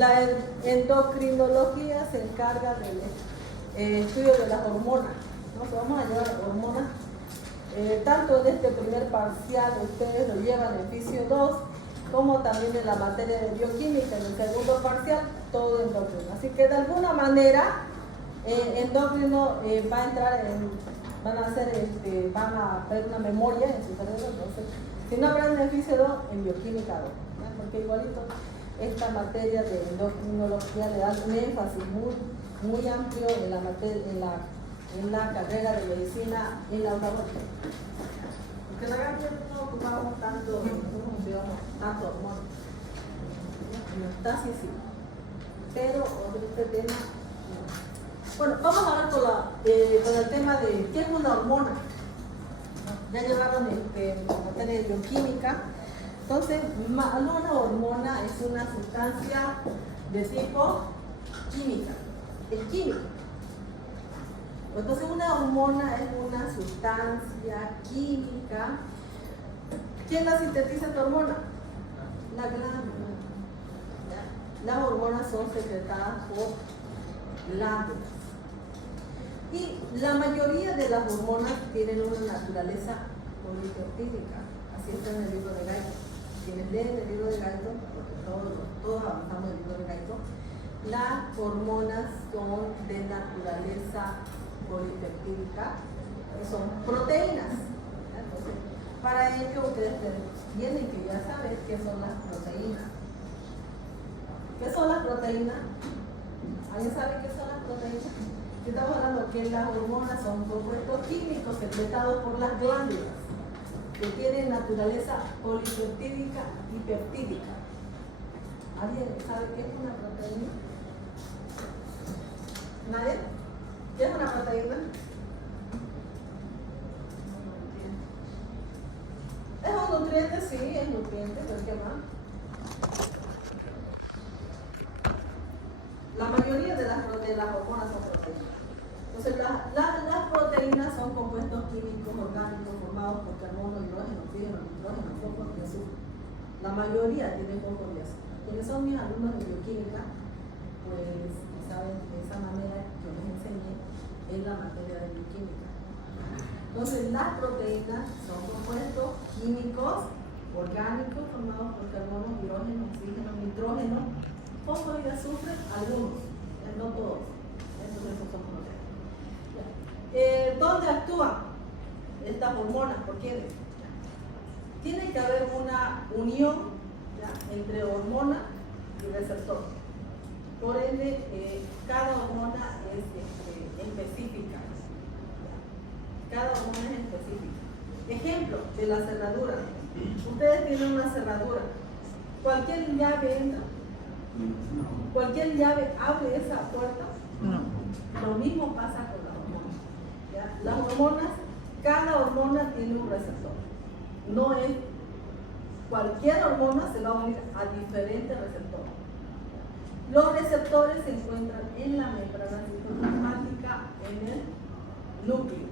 la endocrinología se encarga del estudio de las hormonas, ¿no? Vamos a llevar hormonas, tanto en este primer parcial ustedes lo llevan en Fisio 2, como también en la materia de bioquímica en el segundo parcial, todo endocrino. Así que de alguna manera endocrino va a entrar van a ver una memoria en su cerebro. Entonces, si no aprenden en Fisio 2, en bioquímica 2, ¿no? Porque igualito esta materia de endocrinología le da un énfasis muy amplio en la carrera de medicina en la laboratorio. Porque en la carrera no ocupamos tanto hormonas. Homeostasis sí, pero este tema no. Bueno, vamos a hablar con el tema de qué es una hormona. Ya llevaron la materia de bioquímica. Entonces, una hormona es una sustancia de tipo química. Es química. Entonces, una hormona es una sustancia química. ¿Quién la sintetiza esta hormona? La glándula. Las hormonas son secretadas por glándulas. Y la mayoría de las hormonas tienen una naturaleza polipeptídica. Así está en el libro de Guyton. Quienes leen el libro de Guyton, porque todos avanzamos en el libro de Guyton, las hormonas son de naturaleza polipeptídica, que son proteínas. Entonces, para ello ustedes tienen que ya saber qué son las proteínas. ¿Qué son las proteínas? ¿Alguien sabe qué son las proteínas? Estamos hablando que las hormonas son compuestos químicos secretados por las glándulas que tienen naturaleza polipeptídica y peptídica. ¿Alguien sabe qué es una proteína? ¿Nadie? ¿Qué es una proteína? ¿Es un nutriente? Sí, es nutriente, pero ¿qué más? La mayoría de las hormonas son proteínas. Entonces, las proteínas son compuestos químicos orgánicos formados por carbono, hidrógeno, oxígeno, nitrógeno, fósforo y azúcar. La mayoría tienen fósforo y azúcar. Quienes son mis alumnos de bioquímica, pues saben de esa manera que yo les enseñé en la materia de bioquímica. Entonces, las proteínas son compuestos químicos orgánicos formados por carbono, hidrógeno, oxígeno, nitrógeno, fósforo y azufre, algunos, no todos. Entonces, esos son proteínas. ¿Dónde actúan estas hormonas? ¿Por quiénes? Tiene que haber una unión entre hormona y receptor. Por ende, cada hormona es específica. Cada hormona es específica. Ejemplo de la cerradura. Ustedes tienen una cerradura. Cualquier llave entra. Cualquier llave abre esa puerta. No. Lo mismo pasa con las hormonas. ¿Ya? Las hormonas, cada hormona tiene un receptor. No es cualquier hormona se va a unir a diferentes receptores. Los receptores se encuentran en la membrana citoplasmática, en el núcleo.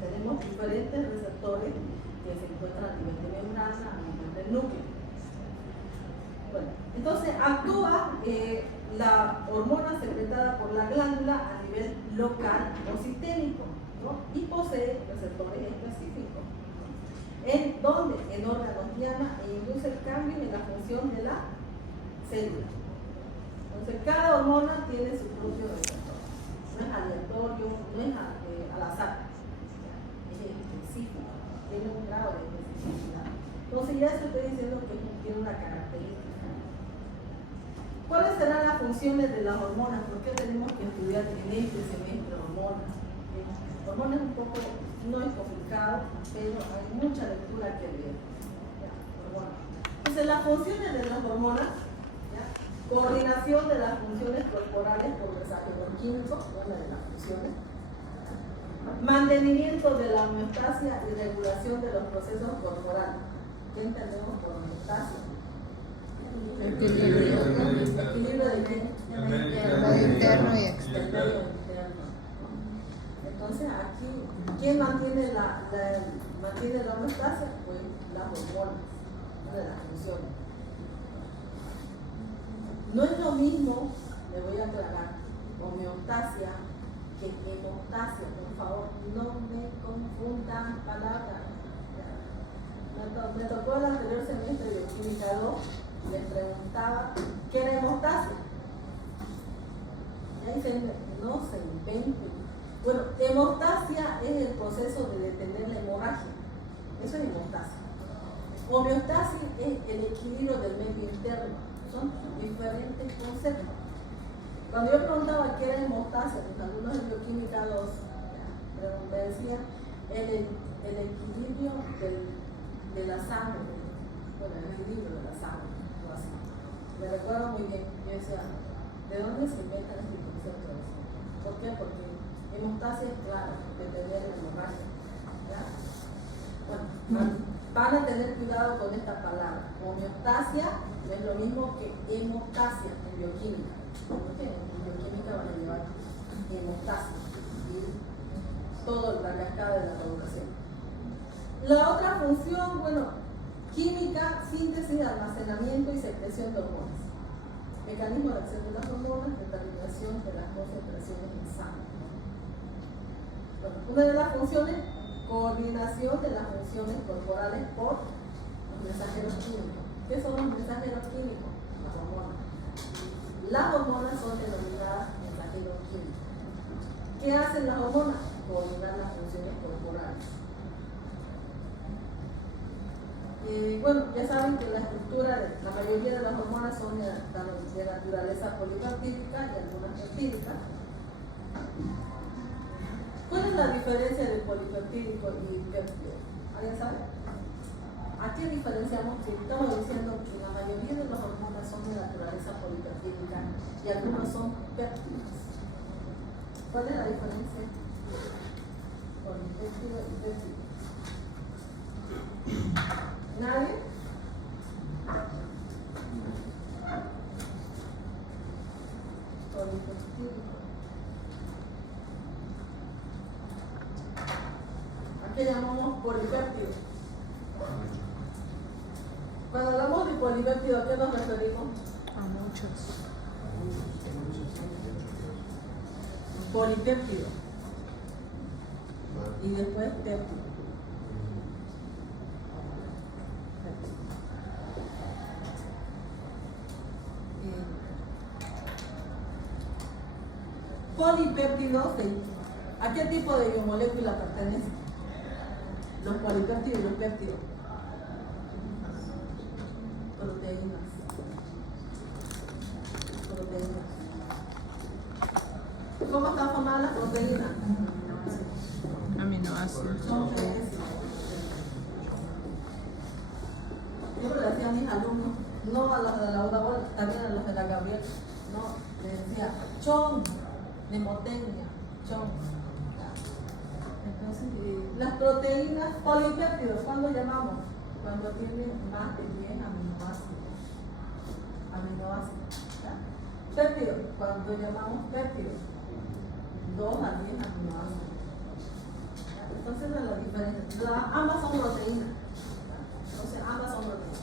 Tenemos diferentes receptores que se encuentran a nivel de membrana, a nivel del núcleo. Bueno, entonces actúa la hormona secretada por la glándula a nivel local o sistémico, ¿no? Y posee receptores específicos. ¿En dónde? En órganos diana e induce el cambio en la función de la célula. Entonces, cada hormona tiene su propio receptor. No es aleatorio, no es al azar. Es específico, tiene un grado de especificidad. Entonces, ya se estoy diciendo que tiene una característica. ¿Cuáles serán las funciones de las hormonas? ¿Por qué tenemos que estudiar en este semestre hormonas? Hormonas un poco, no es complicado, pero hay mucha lectura que leer. Entonces, las funciones de las hormonas, coordinación de las funciones corporales por mensaje bioquímico, una de las funciones. Mantenimiento de la homeostasia y regulación de los procesos corporales. ¿Qué entendemos por homeostasia? Equilibrio. ¿Equilibrio de qué? Interno y externo. Entonces, aquí, ¿quién mantiene la homeostasia? Pues las hormonas, una de las funciones. No es lo mismo, le voy a aclarar, homeostasia que hemostasia. Por favor, no me confundan palabras. Me tocó el anterior semestre de Bioquímica 2, les preguntaba qué era hemostasia. Y ahí no se inventen. Bueno, hemostasia es el proceso de detener la hemorragia. Eso es hemostasia. Homeostasis es el equilibrio del medio interno. Son diferentes conceptos. Cuando yo preguntaba qué era hemostasia, los alumnos de Bioquímica 2 me decían el equilibrio de la sangre, bueno, el equilibrio de la sangre, o así. Me recuerdo muy bien, yo decía, ¿de dónde se inventan este concepto? ¿Por qué? Porque hemostasia es claro, detener la hemorragia. Bueno, van a tener cuidado con esta palabra. Homeostasia no es lo mismo que hemostasia en bioquímica. Porque en bioquímica van a llevar hemostasia y toda la cascada de la regulación. La otra función, bueno, química, síntesis, almacenamiento y secreción de hormonas. Mecanismo de acción de las hormonas, determinación de las concentraciones en sangre. Bueno, una de las funciones, coordinación de las funciones corporales por los mensajeros químicos. ¿Qué son los mensajeros químicos? Las hormonas. Las hormonas son denominadas mensajeros químicos. ¿Qué hacen las hormonas? Coordinar las funciones corporales. Bueno, ya saben que la estructura de la mayoría de las hormonas son de naturaleza polipeptídica y algunas peptídicas. ¿Cuál es la diferencia de polipeptídico y péptido? ¿Alguien sabe? ¿A qué diferenciamos? Que estamos diciendo que la mayoría de las hormonas son de naturaleza polipeptídica y algunas son péptidas. ¿Cuál es la diferencia? Polipéptido y péptido. ¿Nadie? Polipeptídico. ¿A qué llamamos polipéptido? Cuando hablamos de polipéptido, ¿a qué nos referimos? A muchos. Polipéptido. Y después péptido. Polipéptidos, ¿a qué tipo de biomolécula pertenecen? Los polipéptidos y los péptidos. Proteínas. ¿Cómo están formadas las proteínas? Aminoácidos. Yo le decía a mis alumnos, no a los de la UDABOL, también a los de la Gabriel, no, les decía, chon, nemotecnia, chon. Entonces, las proteínas polipéptidos, ¿cuándo llamamos? Cuando tienen más de 10 aminoácidos. Péptidos, cuando llamamos péptidos, 2 a 10 aminoácidos. Entonces, esa es la diferencia. Ambas son proteínas. Entonces, ambas son proteínas.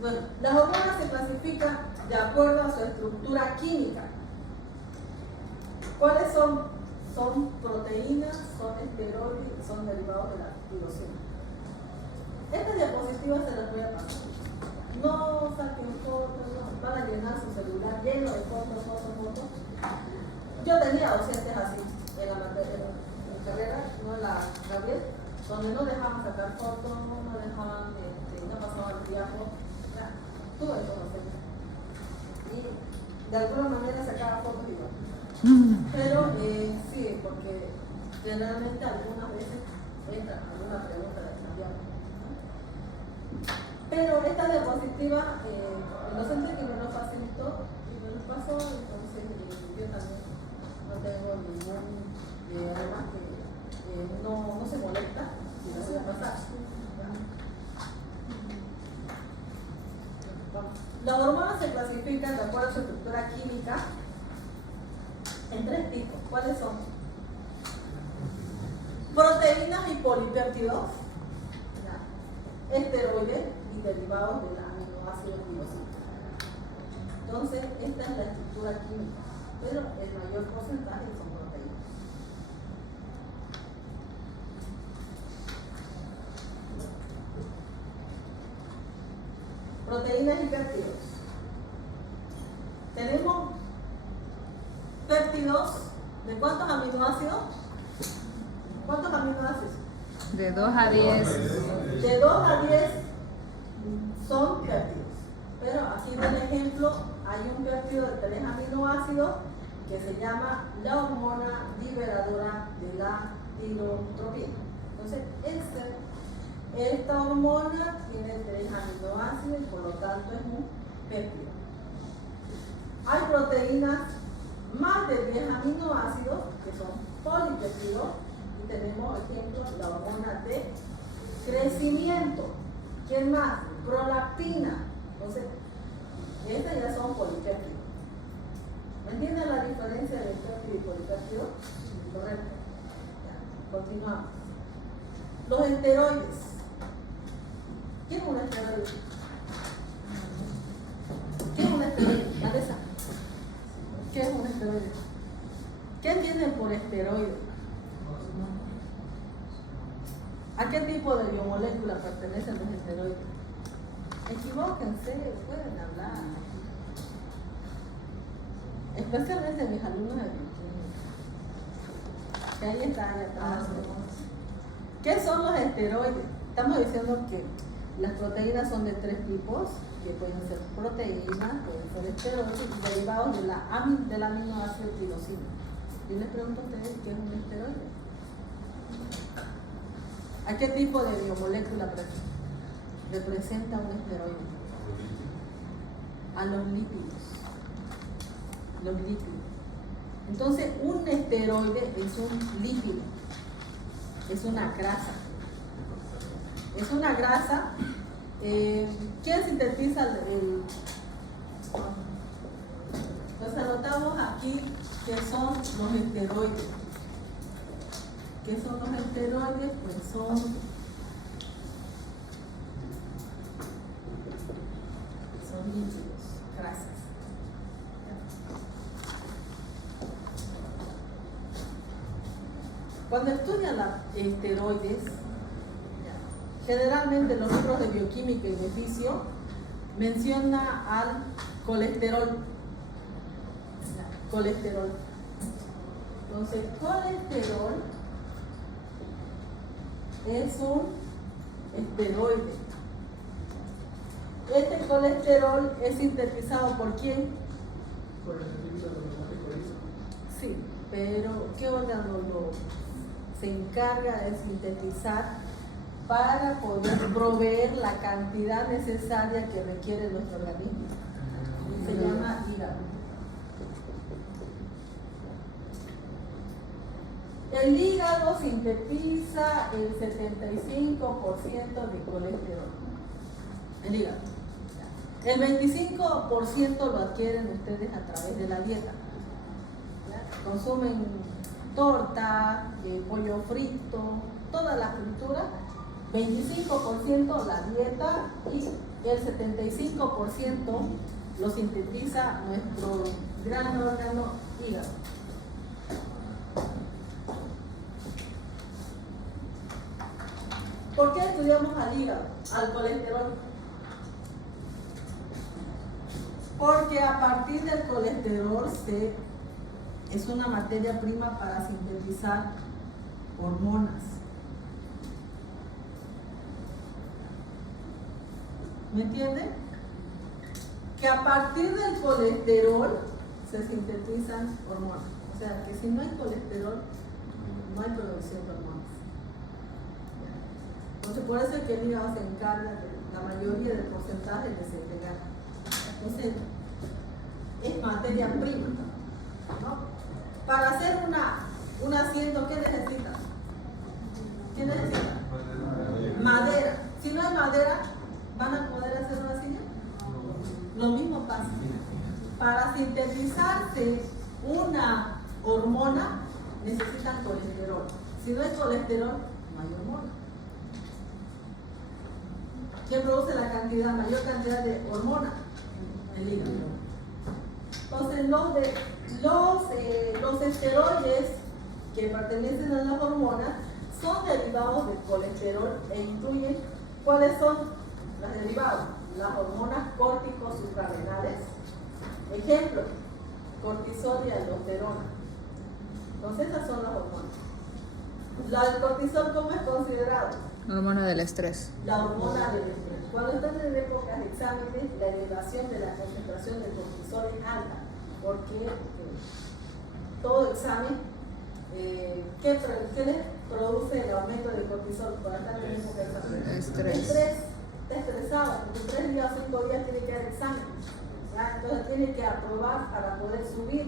Bueno, las hormonas se clasifican de acuerdo a su estructura química. ¿Cuáles son? Son proteínas, son esteroides, son derivados de la tirosina. Esta diapositiva se las voy a pasar. No saquen fotos, no, van a llenar su celular lleno de fotos. Yo tenía docentes así en la carrera, no en la Gabriel, donde no dejaban sacar fotos, no dejaban, no pasaban el tiempo. Tuve esos docentes. Y de alguna manera sacaba fotos igual. Pero sí, porque generalmente algunas veces entra alguna pregunta de Santiago. Pero esta diapositiva, el docente que me lo facilitó y me lo pasó, entonces yo también no tengo ningún, además que no se molesta si lo voy a pasar. Las hormonas se clasifican de acuerdo a su estructura química en 3 tipos. ¿Cuáles son? Proteínas y polipéptidos, esteroides y derivados del aminoácido tirosina. Entonces, esta es la estructura química, pero el mayor porcentaje son proteínas. Proteínas y péptidos. Tenemos péptidos de ¿cuántos aminoácidos? ¿Cuántos aminoácidos? De 2 a 10. De 2 a 10 son péptidos. Pero aquí en el ejemplo hay un péptido de 3 aminoácidos que se llama la hormona liberadora de la tirotropina. Entonces, esta hormona tiene 3 aminoácidos y por lo tanto es un péptido. Hay proteínas más de 10 aminoácidos que son polipéptidos y tenemos, por ejemplo, la hormona de crecimiento. ¿Quién más? Prolactina. Entonces, estas ya son polipéptidos. ¿Me entienden la diferencia de péptido y polipéptido? Correcto. Ya, continuamos. Los esteroides. ¿Qué es un esteroide? ¿Qué es un esteroide? Vanessa. ¿Qué es un esteroide? ¿Qué entienden por esteroide? ¿A qué tipo de biomolécula pertenecen los esteroides? Equivóquense, pueden hablar. Especialmente mis alumnos de bioquímica. Que ahí está, ahí atrás. ¿Qué son los esteroides? Estamos diciendo que las proteínas son de 3 tipos, que pueden ser proteínas, pueden ser esteroides derivados del aminoácido tirosina. Yo les pregunto a ustedes qué es un esteroide. ¿A qué tipo de biomolécula representa un esteroide? A los lípidos. Los lípidos. Entonces, un esteroide es un lípido, es una grasa. Es una grasa. ¿Quién sintetiza el? Pues anotamos aquí que son los esteroides. ¿Qué son los esteroides? Pues son lípidos, grasas. Cuando estudian los esteroides, generalmente los libros de bioquímica y de fisio menciona al colesterol. Colesterol. Entonces, colesterol es un esteroide. Este colesterol es sintetizado por quién? Por el epíteto hematopoyético. Sí, pero ¿qué órgano se encarga de sintetizar para poder proveer la cantidad necesaria que requiere nuestro organismo? Se llama hígado. El hígado sintetiza el 75% de colesterol. El hígado. El 25% lo adquieren ustedes a través de la dieta. Consumen torta, pollo frito, toda la fritura. 25% la dieta y el 75% lo sintetiza nuestro gran órgano hígado. ¿Por qué estudiamos al hígado, al colesterol? Porque a partir del colesterol es una materia prima para sintetizar hormonas. ¿Me entienden? Que a partir del colesterol se sintetizan hormonas. O sea, que si no hay colesterol, no hay producción de hormonas. Entonces, por eso es que el hígado se encarga de la mayoría del porcentaje de segregar. Entonces, es materia prima, ¿no? Para hacer un asiento, ¿qué necesita? ¿Qué necesita? Madera. Si no hay madera, ¿van a poder hacer una silla? Lo mismo pasa. Para sintetizarse una hormona, necesitan colesterol. Si no hay colesterol, no hay hormona. ¿Qué produce la mayor cantidad de hormona? El hígado. Entonces, los esteroides que pertenecen a las hormonas son derivados del colesterol e incluyen cuáles son los derivados, las hormonas córticos suprarrenales, ejemplo, cortisol y aldosterona. Entonces, esas son las hormonas. El cortisol, ¿cómo es considerado? Hormona del estrés. La hormona del estrés. Cuando están en épocas de exámenes, la elevación de la concentración de cortisol es alta, porque todo examen, ¿qué les produce el aumento del cortisol cuando están en época de exámenes? Estrés. Estrés. Está estresado, porque 3 días o 5 días tiene que dar examen. ¿Ya? Entonces tiene que aprobar para poder subir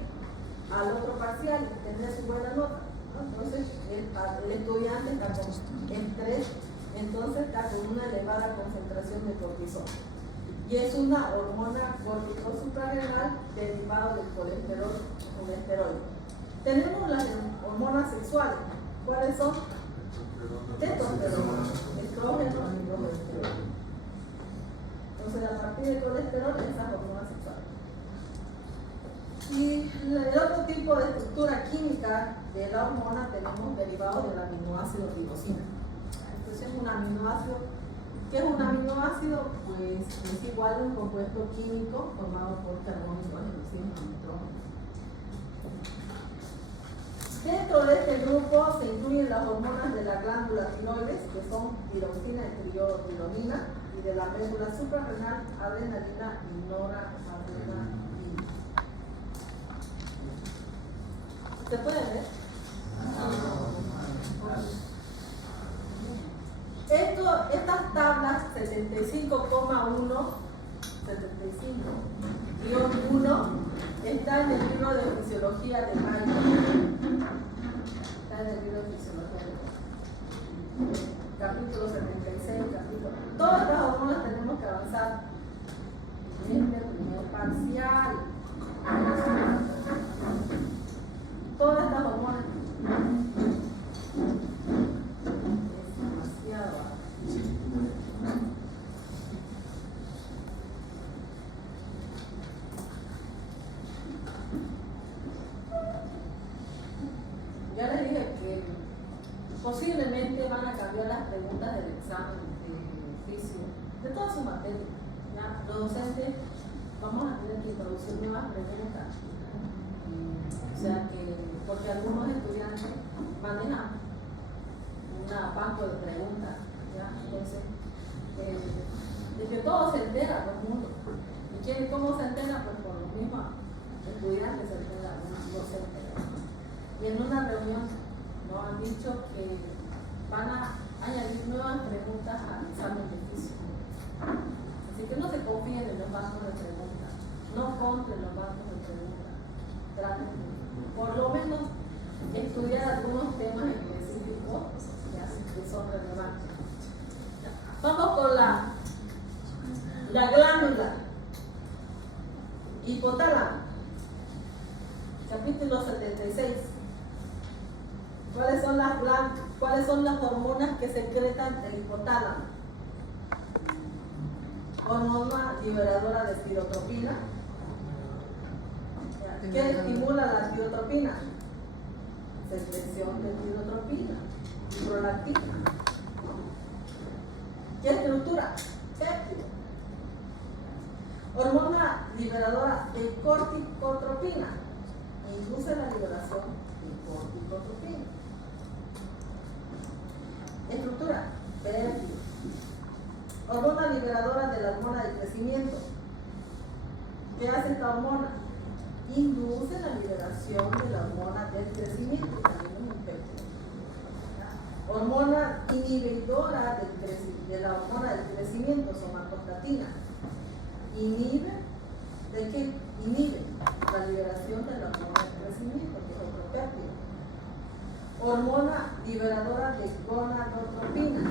al otro parcial y tener su buena nota. Entonces, el estudiante está con estrés, entonces está con una elevada concentración de cortisol. Y es una hormona córtico suprarrenal derivada del colesterol o esteroide. Tenemos las hormonas sexuales. ¿Cuáles son? Testosterona, estrógeno y progesterona. Entonces, a partir del colesterol, esas hormonas sexuales. Y el otro tipo de estructura química de la hormona tenemos derivados del aminoácido tirosina. Entonces, un aminoácido, ¿qué es un aminoácido? Pues es igual a un compuesto químico formado por carbono y oxígeno y nitrógeno. Dentro de este grupo se incluyen las hormonas de la glándula tiroides, que son tiroxina y tiroxina, y de la médula suprarrenal, adrenalina y noradrenalina. ¿Se puede ver? Estas tablas 75,1, 75-1, está en el libro de fisiología de Mayo. Está en el libro de fisiología de Mayo. Capítulo 76, capítulo. Todas las hormonas tenemos que avanzar en este primer parcial. Todas estas hormonas es demasiado. Ya les dije que posiblemente van a cambiar las preguntas del examen de fisio, de toda su materia. ¿Ya? Los docentes vamos a tener que introducir nuevas preguntas. O sea que, porque algunos estudiantes manejan un banco de preguntas, ¿ya? Entonces, de que todo se entera todo el mundo. ¿Y cómo se entera? Pues por los mismos estudiantes se entera, los docentes. Y en una reunión nos han dicho que van a añadir nuevas preguntas al examen de físico. Así que no se confíen en los bancos de preguntas, no compren los bancos de preguntas. Traten de, por lo menos, estudiar algunos temas específicos que son relevantes. Vamos con la glándula hipotálamo, capítulo 76. ¿Cuáles son las hormonas que secretan el hipotálamo? Hormona liberadora de tirotropina. ¿Qué estimula la tirotropina? Secreción de tirotropina y prolactina. ¿Qué estructura? Péptido. Hormona liberadora de corticotropina. Induce la liberación de corticotropina. Estructura, péptido. Hormona liberadora de la hormona del crecimiento. ¿Qué hace esta hormona? Induce la liberación de la hormona del crecimiento, también es un péptido. Hormona inhibidora de la hormona del crecimiento, somatostatina. ¿Inhibe? ¿De qué? Inhibe la liberación de la hormona del crecimiento, que es otro péptido. Hormona liberadora de gonadotropina.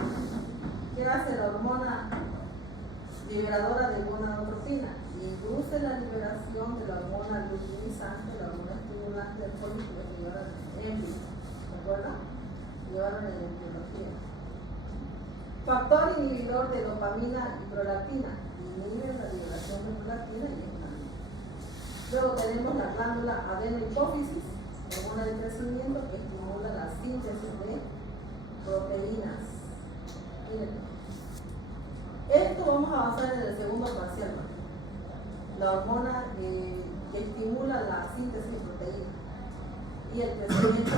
¿Qué hace la hormona liberadora de gonadotropina? Induce la liberación de la hormona luteinizante, la hormona estimulante del folículo que llevaron en embrio. ¿Se acuerdan? Llevaron en la embriología. Factor inhibidor de dopamina y prolactina. Inhibe la liberación de prolactina y histamina. Luego tenemos la glándula adenohipófisis, hormona de crecimiento que estimula la síntesis de proteínas. Miren. Esto vamos a avanzar en el segundo parcial. La hormona que estimula la síntesis de proteínas y el crecimiento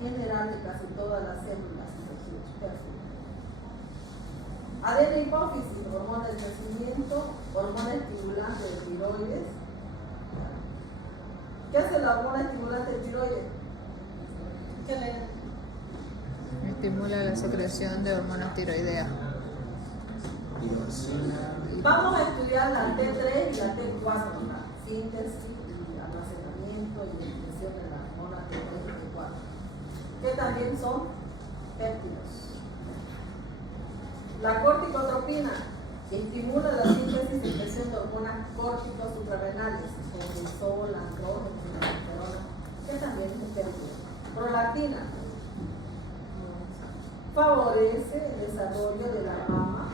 general de casi todas las células y tejidos. Adenohipófisis, hormona de crecimiento, hormona estimulante de tiroides. ¿Qué hace la hormona estimulante de tiroides? ¿Qué le? Estimula la secreción de hormonas tiroideas. Vamos a estudiar la T3 y la T4, la síntesis y almacenamiento y expresión de las hormonas T3 y T4, que también son péptidos. La corticotropina estimula la síntesis y expresión de hormonas córticos suprarrenales, cortisol, andrógeno, testosterona, que también es un péptido. Prolactina favorece el desarrollo de la mama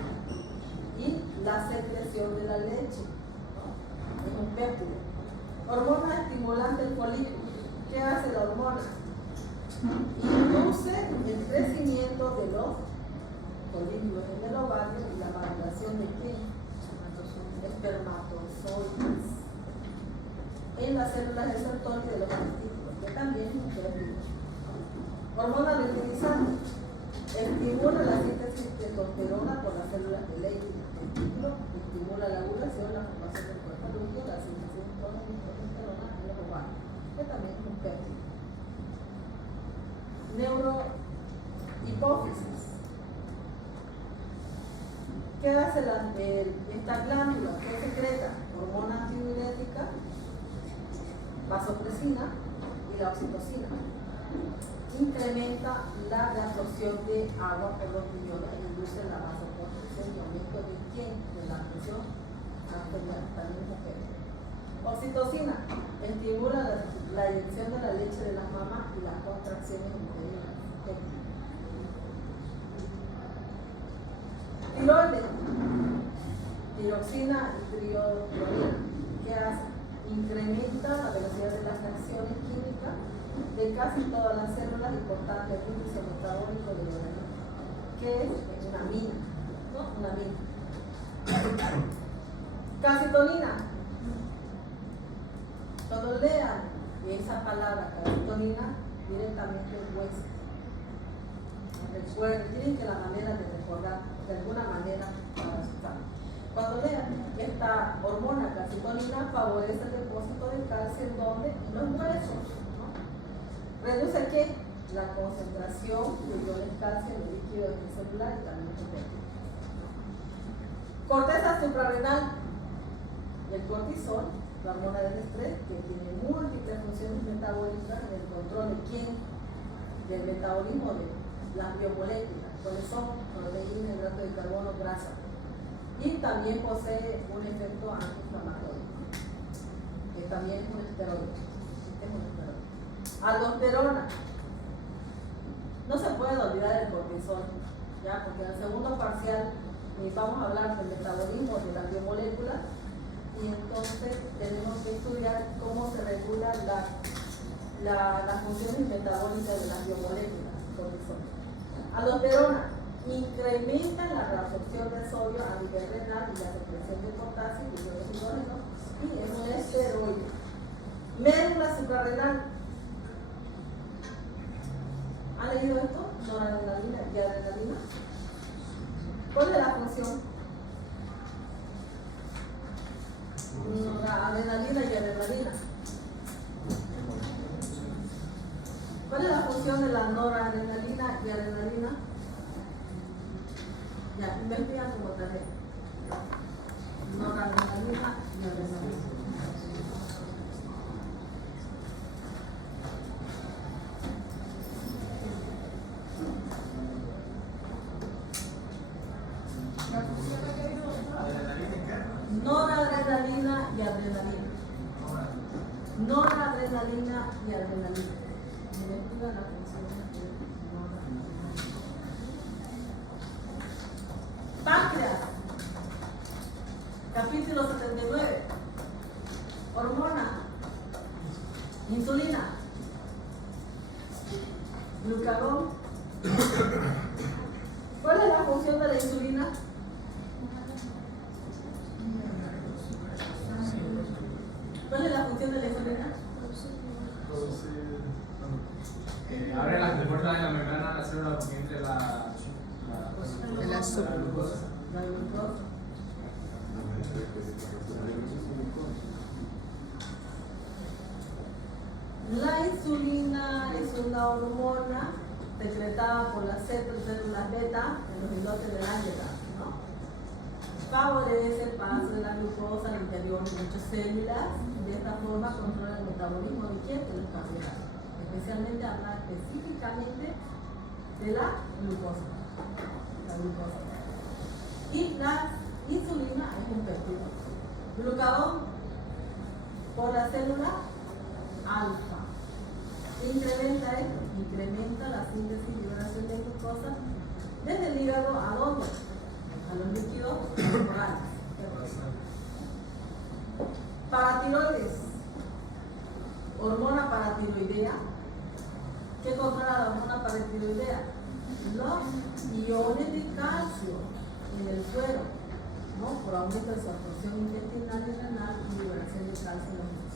y la secreción de la leche, ¿no? Es un péptido. Hormona estimulante del folículo. ¿Qué hace la hormona? Induce el crecimiento de los folículos en el ovario y la maduración de ¿qué? Espermatozoides en las células receptoras de los testículos, que también es un péptido. Hormona luteinizante estimula la síntesis de testosterona por las células de Leydig del testículo, estimula la ovulación, la formación del cuerpo lúteo, la síntesis de testosterona en los ovarios, que también es un péptido. Neurohipófisis. ¿Qué hace esta glándula? ¿Qué secreta? Hormona antidiurética, vasopresina y la oxitocina. Incrementa la absorción de agua por los riñones e induce la vasoconstricción y aumento de quién, de la presión arterial, también mujer. Oxitocina estimula la eyección de la leche de las mamas y las contracciones uterinas. Tiroides, tiroxina y triodronina. ¿Qué hace? Incrementa la velocidad de las reacciones químicas de casi todas las células y por tanto el índice metabólico del organismo, que es una mina, ¿no? Una mina. Calcitonina. Cuando lean esa palabra calcitonina, directamente el hueso. Recuerden, tienen que la manera de recordar de alguna manera para asustar. Cuando lean, esta hormona calcitonina favorece el depósito de calcio en donde, en los huesos. Reduce ¿qué? La concentración de iones calcio en el líquido extracelular y también en el corteza suprarrenal. El cortisol, la hormona del estrés, que tiene múltiples funciones metabólicas en el control de quién, del metabolismo de las biomoléculas, cuáles son proteínas, hidratos de carbono, grasa. Y también posee un efecto antiinflamatorio, que también es un esteroide. Aldosterona. No se puede olvidar el cortisol, ¿ya? Porque en el segundo parcial vamos a hablar del metabolismo de las biomoléculas y entonces tenemos que estudiar cómo se regula las funciones metabólicas de las biomoléculas. Cortisol. Aldosterona incrementa la reabsorción de sodio a nivel renal y la secreción de potasio y iones hidrógeno y es un esteroide. Médula suprarrenal. ¿Han leído esto? Noradrenalina y adrenalina. ¿Cuál es la función? Noradrenalina y adrenalina. ¿Cuál es la función de la noradrenalina y adrenalina? Ya, investigan como tarea. Noradrenalina y adrenalina. Noradrenalina y adrenalina. Noradrenalina y adrenalina. Investiga la función de noradrenalina. Páncreas. Capítulo 79. Hormona Insulina. Glucagón. ¿Cuál es la función de la insulina? ¿Cuál es la función de la insulina? Abre las compuertas de la membrana de la célula porque entre El azúcar. La glucosa. La insulina es una hormona secretada por las células beta en los islotes de Langerhans, ¿no? Favorece el paso de la glucosa al interior de muchas células y de esta forma controla el metabolismo de quién? De los carbohidratos. Especialmente habla específicamente de la glucosa. Y la insulina es un péptido. Glucagón por la célula alfa. Incrementa esto, incrementa la síntesis y liberación de glucosa desde el hígado a dónde? A los líquidos corporales. Paratiroides, hormona paratiroidea. ¿Qué controla la hormona paratiroidea? Los iones de calcio en el suero, ¿no? Por aumento de su absorción intestinal y renal y liberación de calcio en los músculos.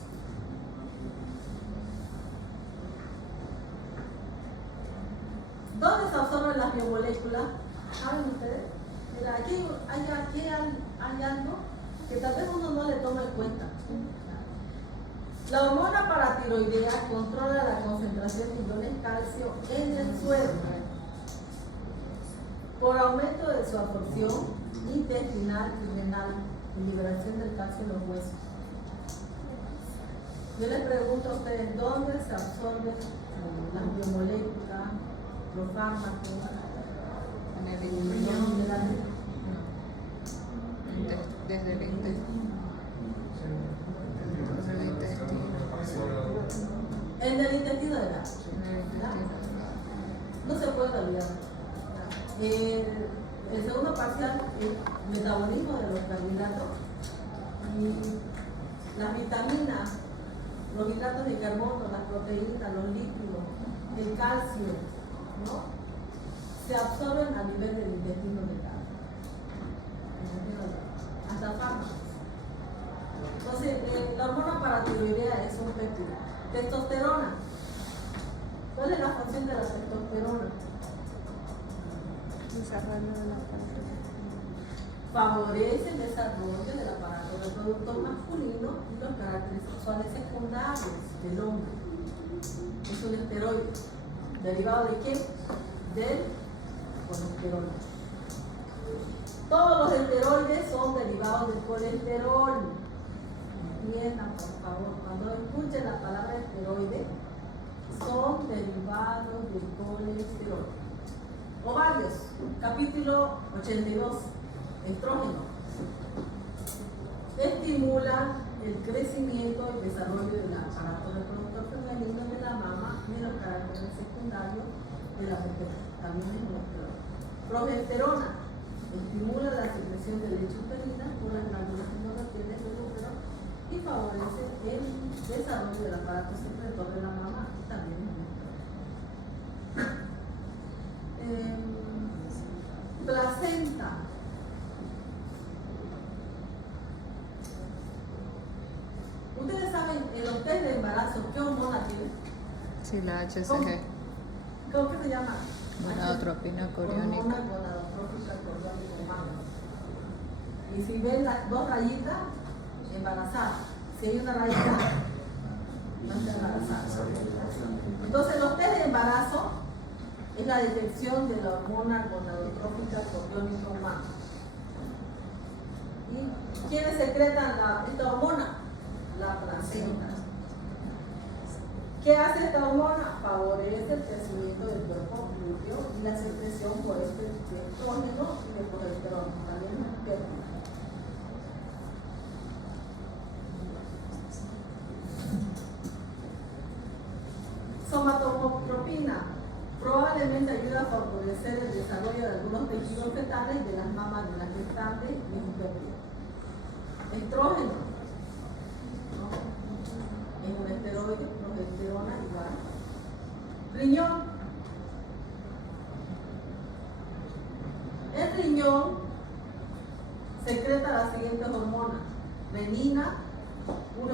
¿Dónde se absorben las biomoléculas? ¿Saben ustedes? Mira, aquí hay algo que tal vez uno no le toma en cuenta. La hormona paratiroidea controla la concentración de iones calcio en el suero por aumento de su absorción intestinal y renal y liberación del calcio en los huesos. Yo les pregunto a ustedes, ¿dónde se absorben las biomoléculas, los fármacos? En el riñón intestino. de la Desde el intestino. Desde el intestino. En el intestino de la. En el intestino. No se puede olvidar. El segundo parcial es metabolismo de los carbohidratos y las vitaminas, los hidratos de carbono, las proteínas, los lípidos, el calcio, ¿no? Se absorben a nivel del intestino delgado. Hasta fármacos. Entonces, la hormona paratiroidea es un péptido. Testosterona. ¿Cuál es la función de la testosterona? Desarrollo de la parte. Favorece el desarrollo del aparato reproductor masculino y los caracteres sexuales secundarios del hombre. Es un esteroide. ¿Derivado de qué? Del colesterol. Todos los esteroides son derivados del colesterol. Entiendan, por favor, cuando escuchen la palabra esteroide, son derivados del colesterol. Ovarios, capítulo 82, estrógeno. Estimula el crecimiento y desarrollo del aparato reproductor femenino de la mama y de los caracteres secundarios de la mujer. También es un esteroide. Progesterona estimula la secreción de leche uterina por las glándulas endocrinales del útero y favorece el desarrollo del aparato secretor de la mama y también es un esteroide. Placenta. Ustedes saben, en los test de embarazo, ¿qué hormona tiene? Sí, la HCG. ¿Cómo que se llama? Gonadotropina coriónica. Hormona gonadotrópica coriónica humana. Y si ven las dos rayitas, embarazada. Si hay una rayita, no está embarazada. Entonces, los test de embarazo es la detección de la hormona gonadotrópica coriónica humana. ¿Y quiénes secretan esta hormona? La placenta. ¿Qué hace esta hormona? Favorece el crecimiento del cuerpo lúteo y la secreción por este de estrógeno y de progesterona. También es un péptido. Somatotropina probablemente ayuda a favorecer el desarrollo de algunos tejidos fetales de las mamas de las gestantes y es un péptido. Estrógeno, ¿no? Es un esteroide, progesterona. Riñón. El riñón secreta las siguientes hormonas: renina, 1,25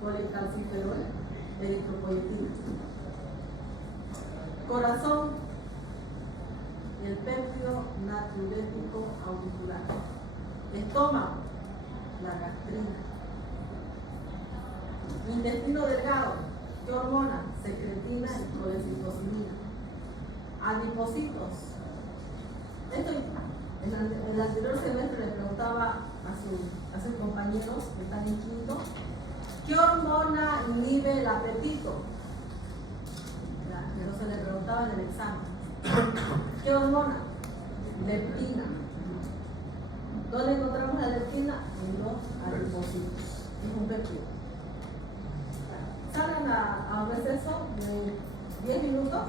colecalciferol, eritropoyetina. Corazón, el péptido natriurético auricular. Estómago, la gastrina. Intestino delgado, ¿qué hormona? Secretina y colecitocinina. Adipocitos. Esto en el anterior semestre le preguntaba a sus compañeros que están en quinto, ¿qué hormona inhibe el apetito? Pero se le preguntaba en el examen. ¿Qué hormona? Leptina. ¿Dónde encontramos la leptina? En los adipocitos. Es un péptido. Salen a un receso de 10 minutos.